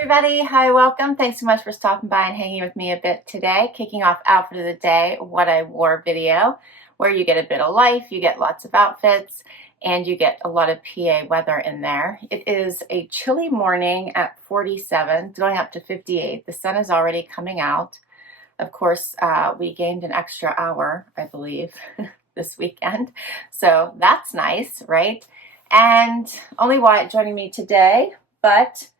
everybody, hi, welcome. Thanks so much for stopping by and hanging with me a bit today. Kicking off outfit of the day, what I wore video, where you get a bit of life, you get lots of outfits, and you get a lot of PA weather in there. It is a chilly morning at 47, going up to 58. The sun is already coming out. Of course, we gained an extra hour, I believe, this weekend. So that's nice, right? And only Wyatt joining me today, but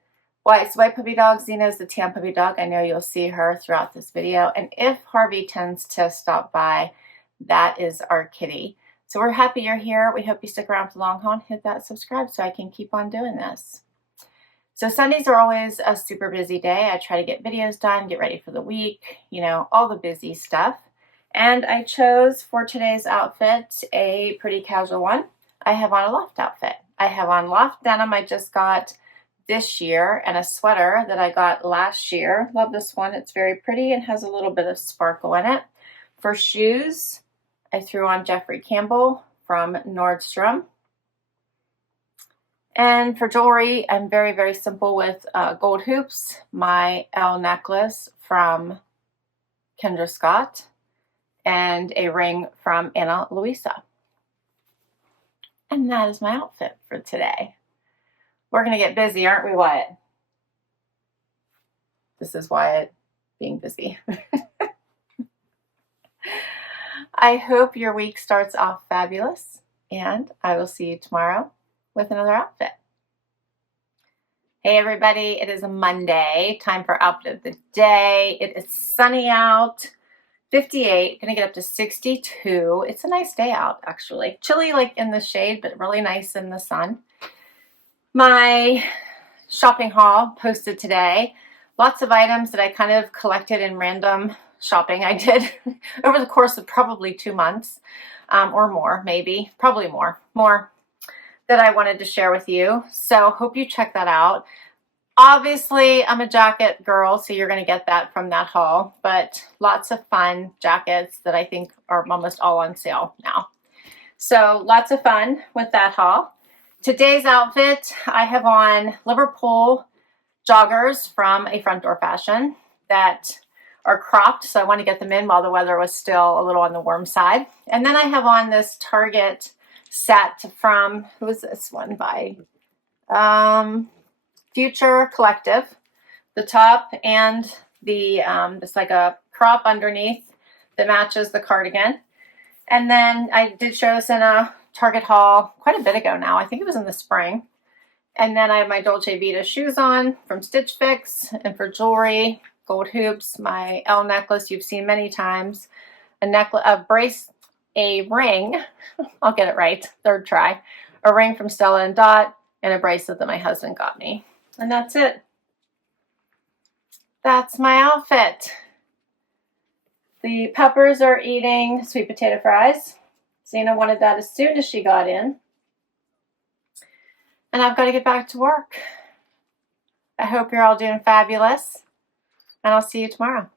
Wyatt's the white puppy dog, Xena's the tan puppy dog. I know you'll see her throughout this video. And if Harvey tends to stop by, that is our kitty. So we're happy you're here. We hope you stick around for the long haul and hit that subscribe so I can keep on doing this. So Sundays are always a super busy day. I try to get videos done, get ready for the week, you know, all the busy stuff. And I chose for today's outfit a pretty casual one. I have on a Loft outfit. I have on Loft denim I just got this year and a sweater that I got last year. Love this one. It's very pretty and has a little bit of sparkle in it. For shoes, I threw on Jeffrey Campbell from Nordstrom. And for jewelry, I'm very, very simple with gold hoops, my L necklace from Kendra Scott, and a ring from Anna Luisa. And that is my outfit for today. We're going to get busy, aren't we, Wyatt? This is Wyatt being busy. I hope your week starts off fabulous, and I will see you tomorrow with another outfit. Hey, everybody. It is a Monday. Time for outfit of the day. It is sunny out. 58. Going to get up to 62. It's a nice day out, actually. Chilly, like in the shade, but really nice in the sun. My shopping haul posted today. Lots of items that I kind of collected in random shopping I did over the course of probably 2 months or more, maybe. Probably more that I wanted to share with you. So hope you check that out. Obviously, I'm a jacket girl, so you're going to get that from that haul. But lots of fun jackets that I think are almost all on sale now. So lots of fun with that haul. Today's outfit, I have on Liverpool joggers from a Front Door Fashion that are cropped, so I want to get them in while the weather was still a little on the warm side. And then I have on this Target set from, who is this one by? Future Collective. The top and the, just like a crop underneath that matches the cardigan. And then I did show this in a Target haul quite a bit ago now. I think it was in the spring. And then I have my Dolce Vita shoes on from Stitch Fix. And for jewelry, gold hoops, my L necklace you've seen many times, a ring, I'll get it right, third try, a ring from Stella Dot, and a bracelet that my husband got me. And that's it. That's my outfit. The puppers are eating sweet potato fries. Xena wanted that as soon as she got in. And I've got to get back to work. I hope you're all doing fabulous. And I'll see you tomorrow.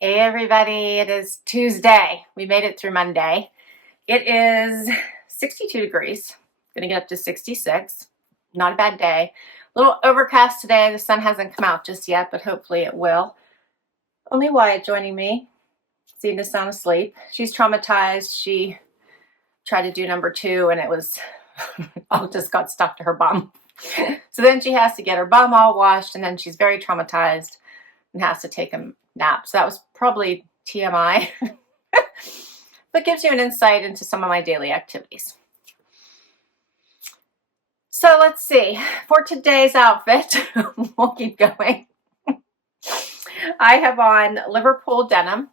Hey, everybody. It is Tuesday. We made it through Monday. It is 62 degrees. Going to get up to 66. Not a bad day. A little overcast today. The sun hasn't come out just yet, but hopefully it will. Only Wyatt joining me. Xena's sound asleep. She's traumatized. She tried to do number 2 and it was all just got stuck to her bum. So then she has to get her bum all washed and then she's very traumatized and has to take a nap. So that was probably TMI, but gives you an insight into some of my daily activities. So let's see. For today's outfit, we'll keep going. I have on Liverpool denim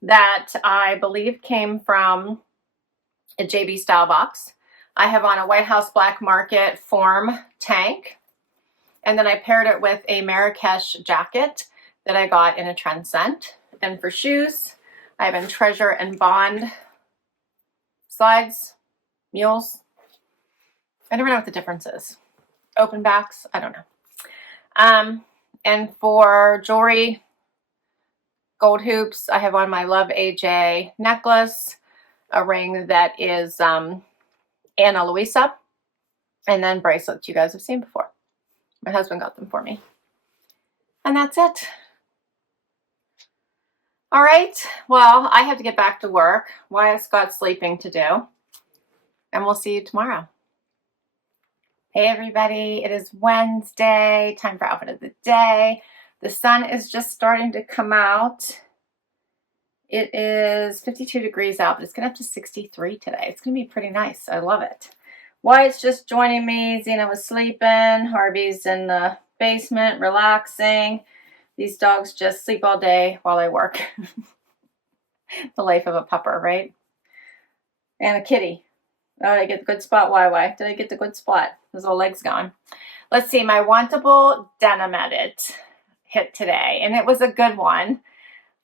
that I believe came from a JB Stylebox. I have on a White House Black Market form tank. And then I paired it with a Marrakesh jacket that I got in a Trendsend. And for shoes, I have in Treasure and Bond slides, mules. I never know what the difference is. Open backs, I don't know. And for jewelry, gold hoops, I have on my Love AJ necklace, a ring that is Anna Luisa, and then bracelets you guys have seen before. My husband got them for me. And that's it. All right, well, I have to get back to work. Wyatt's got sleeping to do. And we'll see you tomorrow. Hey everybody, it is Wednesday, time for outfit of the day. The sun is just starting to come out. It is 52 degrees out, but it's getting up to 63 today. It's gonna be pretty nice, I love it. Wyatt's just joining me, Zena was sleeping, Harvey's in the basement relaxing. These dogs just sleep all day while I work. The life of a pupper, right? And a kitty. Oh, did I get the good spot? Why? Did I get the good spot? His little leg's gone. Let's see, my Wantable denim edit hit today, and it was a good one.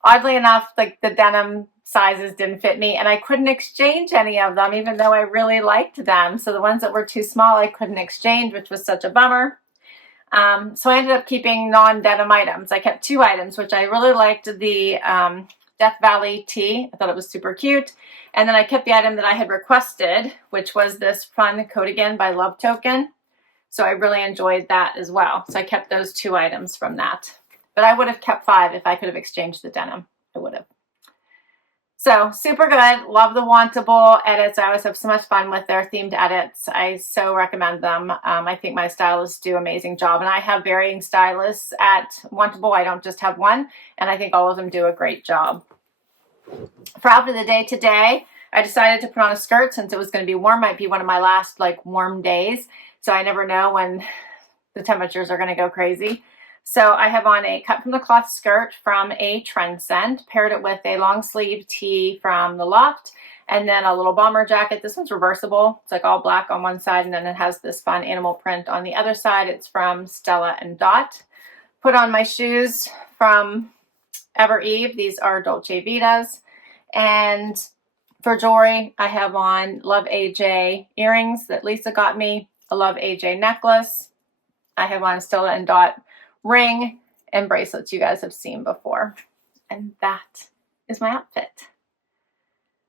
Oddly enough, like the denim sizes didn't fit me, and I couldn't exchange any of them, even though I really liked them. So the ones that were too small, I couldn't exchange, which was such a bummer. So I ended up keeping non-denim items. I kept 2 items, which I really liked the Death Valley tee. I thought it was super cute. And then I kept the item that I had requested, which was this fun Cardigan by Love Token. So I really enjoyed that as well. So I kept those 2 items from that. But I would have kept 5 if I could have exchanged the denim. I would have. So super good. Love the Wantable edits. I always have so much fun with their themed edits. I so recommend them. I think my stylists do an amazing job. And I have varying stylists at Wantable. I don't just have one. And I think all of them do a great job. For outfit of the day today, I decided to put on a skirt since it was going to be warm. Might be one of my last like warm days. So I never know when the temperatures are going to go crazy. So I have on a cut from the cloth skirt from a Trendsend, paired it with a long sleeve tee from the Loft, and then a little bomber jacket. This one's reversible. It's like all black on one side, and then it has this fun animal print on the other side. It's from Stella Dot. Put on my shoes from Evereve. These are Dolce Vitas. And for jewelry, I have on Love AJ earrings that Lisa got me, a Love AJ necklace. I have on Stella Dot ring and bracelets you guys have seen before. And that is my outfit.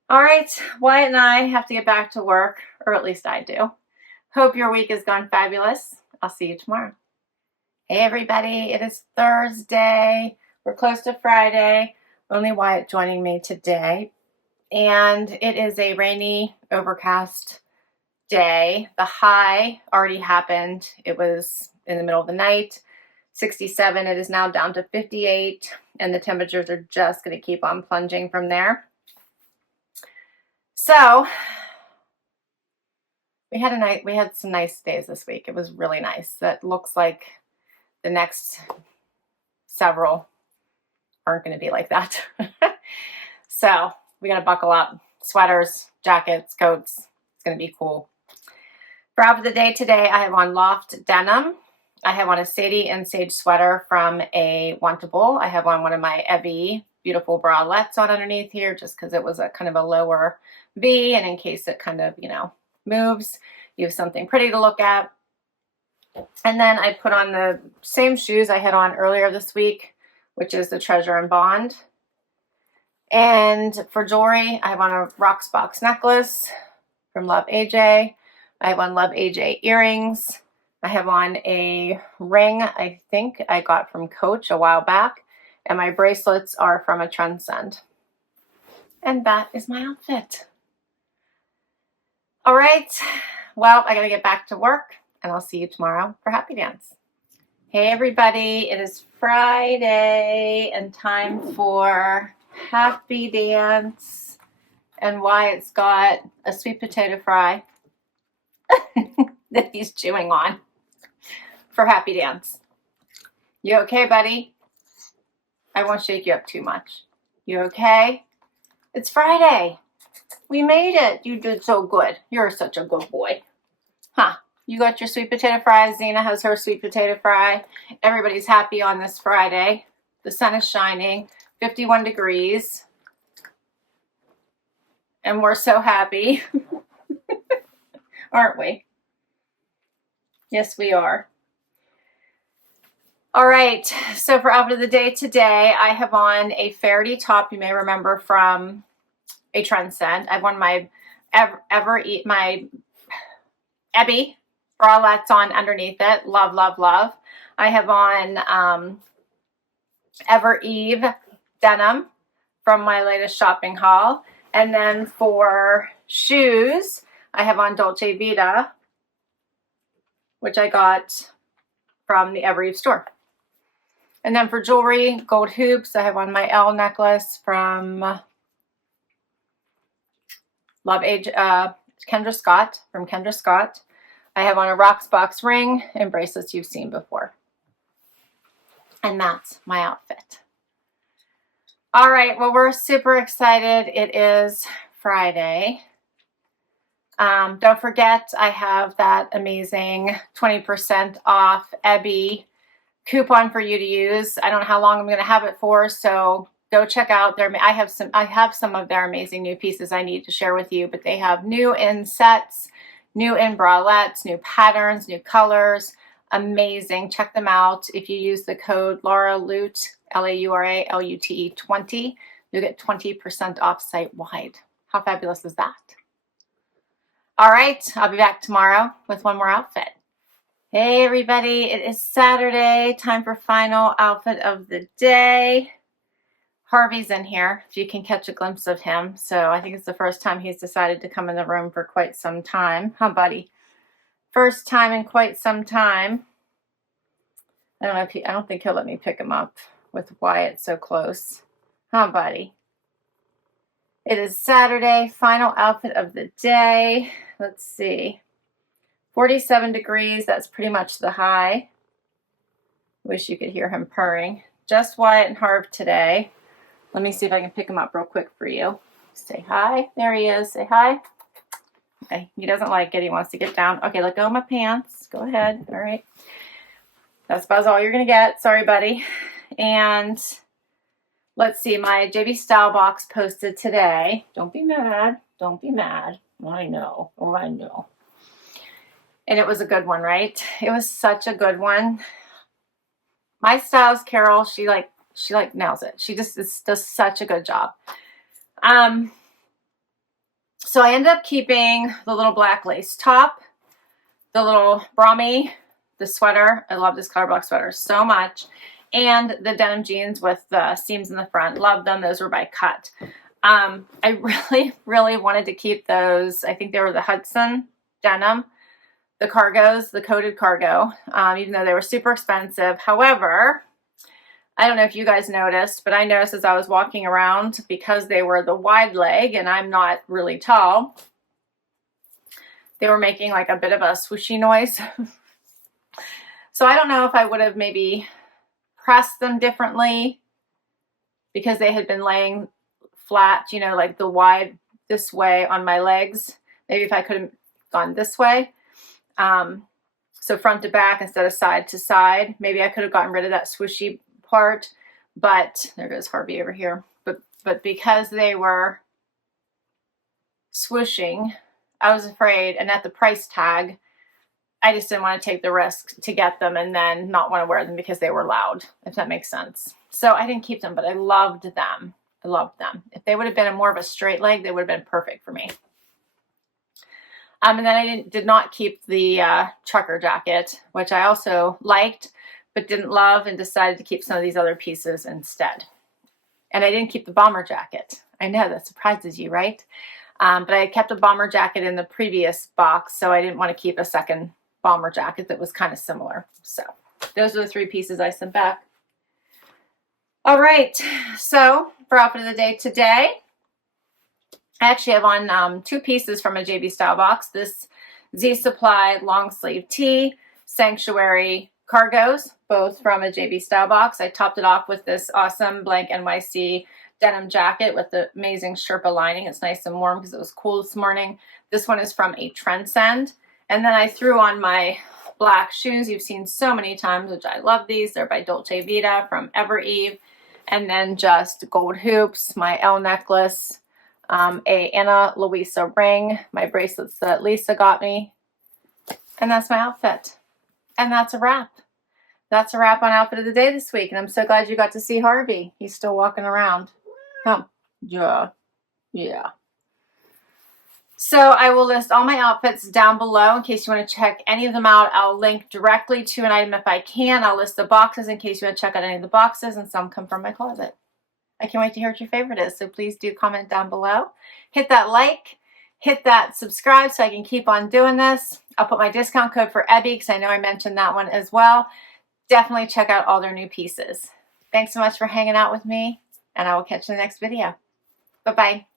All right, Wyatt and I have to get back to work, or at least I do. Hope your week has gone fabulous. I'll see you tomorrow. Hey everybody, it is Thursday. We're close to Friday. Only Wyatt joining me today. And it is a rainy, overcast day. The high already happened. It was in the middle of the night. 67. It is now down to 58, and the temperatures are just going to keep on plunging from there. So we had some nice days this week. It was really nice. That looks like the next several aren't going to be like that. So we got to buckle up. Sweaters, jackets, coats. It's going to be cool. For outfit of the day today, I have on Loft denim. I have on a Sadie and Sage sweater from a Wantable. I have on one of my Evereve beautiful bralettes on underneath here just because it was a kind of a lower V, and in case it kind of, moves, you have something pretty to look at. And then I put on the same shoes I had on earlier this week, which is the Treasure and Bond. And for jewelry, I have on a Rocks Box necklace from Love AJ. I have on Love AJ earrings. I have on a ring I think I got from Coach a while back, and my bracelets are from a Trendsend. And that is my outfit. All right, well, I gotta get back to work, and I'll see you tomorrow for Happy Dance. Hey everybody, it is Friday and time for Happy Dance, and Wyatt's got a sweet potato fry that he's chewing on for Happy Dance. You okay, buddy? I won't shake you up too much. You okay? It's Friday. We made it. You did so good. You're such a good boy. Huh? You got your sweet potato fries. Zena has her sweet potato fry. Everybody's happy on this Friday. The sun is shining. 51 degrees. And we're so happy. Aren't we? Yes, we are. All right, so for outfit of the day today, I have on a Faraday top you may remember from a Trendsend. I have on my my Bralettes on underneath it. Love, love, love. I have on Evereve denim from my latest shopping haul. And then for shoes, I have on Dolce Vita, which I got from the Evereve store. And then for jewelry, gold hoops, I have on my L necklace from Kendra Scott, from Kendra Scott. I have on a Rocks Box ring and bracelets you've seen before. And that's my outfit. All right, well, we're super excited. It is Friday. Don't forget, I have that amazing 20% off CABI coupon for you to use. I don't know how long I'm going to have it for, so go check out their. I have some of their amazing new pieces I need to share with you, but they have new in sets, new in bralettes, new patterns, new colors. Amazing. Check them out. If you use the code Laura Lute, LAURA LUTE 20, you'll get 20% off site wide. How fabulous is that? All right, I'll be back tomorrow with one more outfit. Hey everybody, it is Saturday, time for final outfit of the day. Harvey's in here, if you can catch a glimpse of him. So I think it's the first time he's decided to come in the room for quite some time. Huh, buddy? First time in quite some time. I don't think he'll let me pick him up with Wyatt so close. Huh, buddy? It is Saturday, final outfit of the day. Let's see. 47 degrees, that's pretty much the high. Wish you could hear him purring. Just Wyatt and Harv today. Let me see if I can pick him up real quick for you. Say hi. There he is. Say hi. Okay, he doesn't like it. He wants to get down. Okay, let go of my pants. Go ahead. All right. That's about all you're going to get. Sorry, buddy. And let's see. My JB Stylebox posted today. Don't be mad. Don't be mad. I know. Oh, I know. And it was a good one, right? It was such a good one. My stylist, Carol, she nails it. She just does such a good job. So I ended up keeping the little black lace top, the little Brahmi, the sweater. I love this color block sweater so much. And the denim jeans with the seams in the front. Love them. Those were by Cut. I really, really wanted to keep those. I think they were the Hudson denim. The cargos, the coated cargo, even though they were super expensive. However, I don't know if you guys noticed, but I noticed as I was walking around, because they were the wide leg and I'm not really tall, they were making like a bit of a swooshy noise. So I don't know if I would have maybe pressed them differently because they had been laying flat, you know, like the wide this way on my legs. Maybe if I could have gone this way. So front to back instead of side to side. Maybe I could have gotten rid of that swooshy part, but there goes Harvey over here. But because they were swooshing, I was afraid, and at the price tag, I just didn't want to take the risk to get them and then not want to wear them because they were loud, if that makes sense. So I didn't keep them, but I loved them. I loved them. If they would have been more of a straight leg, they would have been perfect for me. And then I did not keep the trucker jacket, which I also liked, but didn't love, and decided to keep some of these other pieces instead. And I didn't keep the bomber jacket. I know that surprises you, right? But I kept a bomber jacket in the previous box, so I didn't want to keep a second bomber jacket that was kind of similar. So those are the three pieces I sent back. All right, so for outfit of the day today, I actually have on two pieces from a JB Stylebox. This Z Supply long sleeve tee, Sanctuary cargos, both from a JB Stylebox. I topped it off with this awesome blank NYC denim jacket with the amazing Sherpa lining. It's nice and warm because it was cool this morning. This one is from a Trendsend. And then I threw on my black shoes you've seen so many times, which I love these. They're by Dolce Vita from Evereve. And then just gold hoops, my L necklace, a Anna Luisa ring, my bracelets that Lisa got me. And that's my outfit. And that's a wrap. That's a wrap on outfit of the day this week. And I'm so glad you got to see Harvey. He's still walking around. Come. Yeah. Yeah. So I will list all my outfits down below in case you want to check any of them out. I'll link directly to an item if I can. I'll list the boxes in case you want to check out any of the boxes, and some come from my closet. I can't wait to hear what your favorite is, so please do comment down below. Hit that like, hit that subscribe so I can keep on doing this. I'll put my discount code for Evereve because I know I mentioned that one as well. Definitely check out all their new pieces. Thanks so much for hanging out with me, and I will catch you in the next video. Bye-bye.